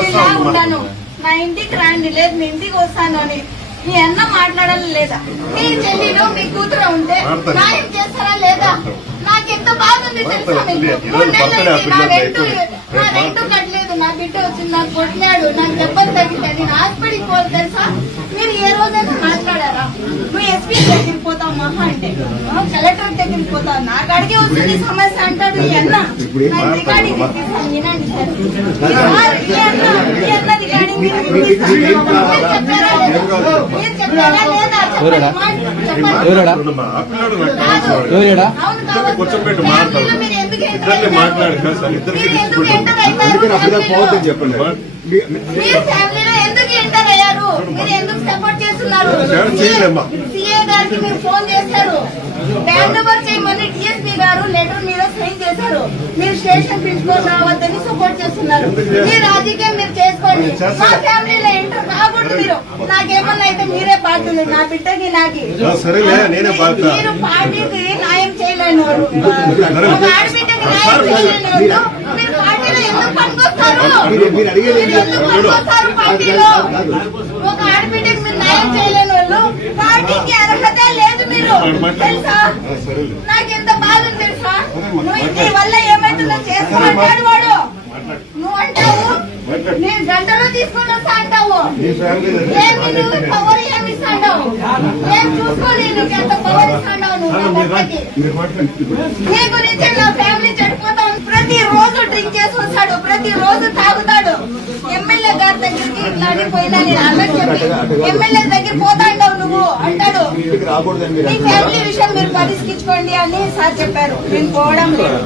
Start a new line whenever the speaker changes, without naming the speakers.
ఉన్నా.
ఉన్నాను. నా ఇంటికి రండి. లేదు మీ ఇంటికి వస్తాను అని. మీ అన్న మాట్లాడాలి లేదా? మీ చెల్లిలో మీ కూతురు ఉంటే. న్యాయం చేస్తారా లేదా? నాకు ఎంత బాధ ఉంది తెలుసా
మాట్లాడు.
మీకు
ఈరోజు
మూడు నెలలు
బర్త్డే ఆ
అయింది. నా
అయిపోయింది.
నా రెంట్ కట్టలేదు నా బిడ్డ వచ్చింది నాకు కొట్టినాడు నాకు దెబ్బలు తగ్గింది నేను హాస్పిటల్కి పోవాలి తెలుసా? మీరు ఏ రోజైనా మాట్లాడారా? నువ్వు ఎస్పీ దగ్గరికి పోతావు మహా అంటే. కలెక్టర్ దగ్గరికి పోతావు. నాకు అడిగి వస్తుంది సమస్య అంటాడు ఈ అన్న. నాకు రికార్డింగ్ ఇప్పిస్తాను వినండి సార్.
కూర్చోబెట్టి మాట్లాడు.
మీరు ఎందుకు ఎంటర్
ఇద్దరిని
అయ్యారు?
మాట్లాడు కదా సార్, ఇద్దరికి
అందుకని అప్పుడే? పోవద్దని చెప్పండి
ఎందుకు సపోర్ట్ చేస్తున్నారు
చేయలేమ్మా.
సిఏ గారికి మీరు ఫోన్ బ్యాండ్ ఓవర్ చేయమని డిఎస్పీ గారు లెటర్ మీద సైన్ చేశారు. మీరు స్టేషన్ పిలుచుకొని రావద్దని సపోర్ట్ చేస్తున్నారు. మీ రాజకీయం మీరు చేసుకోండి. మా ఫ్యామిలీలో ఎంటర్ కాకూడదు మీరు. నాకేమన్నా అయితే మీరే బాధ్యులు నా బిడ్డకి నాకి. మీరు పార్టీకి న్యాయం చేయలేని వారు. ఒక ఆడబిడ్డకి న్యాయం చేయలేని వాళ్ళు మీరు పార్టీలో ఎందుకు పనికొస్తారు?
మీరు- మీరు అడిగేది
మీరు ఎందుకు పనికొస్తారు పార్టీలో? ఒక ఆడబిడ్డకి మీరు న్యాయం చేయలేని వాళ్ళు పార్టీకి అర్హత మీరు తెలుసా? నాకు ఎంత బాధ ఉంది తెలుసా నువ్వు నీ వల్ల ఏమైతుందో చేసుకోమంటాడు వాడు. నువ్వు అంటావు నేను గంటలో తీసుకొని వస్తా అంటావు. ఏమి నువ్వు పవర్ ఏమి ఇస్తాండావు? ఏం చూసుకోలే నీకు ఎంత పవర్ ఇస్తాండావు నువ్వు నా గురించి ఫ్యామిలీ చెడిపోతా. ఉంది. ప్రతి రోజు డ్రింక్ చేసి వస్తాడు. ప్రతి రోజు తాగుతాడు. ఎమ్మెల్యే గారి దగ్గరికి ఇట్లా అని పోయినా నేను అన్నకు చెప్పి ఎమ్మెల్యే దగ్గర పోతాండావు నువ్వు. అంటాడు మీ? ఫ్యామిలీ విషయం మీరు పరిష్కరించుకోండి అని సార్ చెప్పారు నేను పోవడం లేదు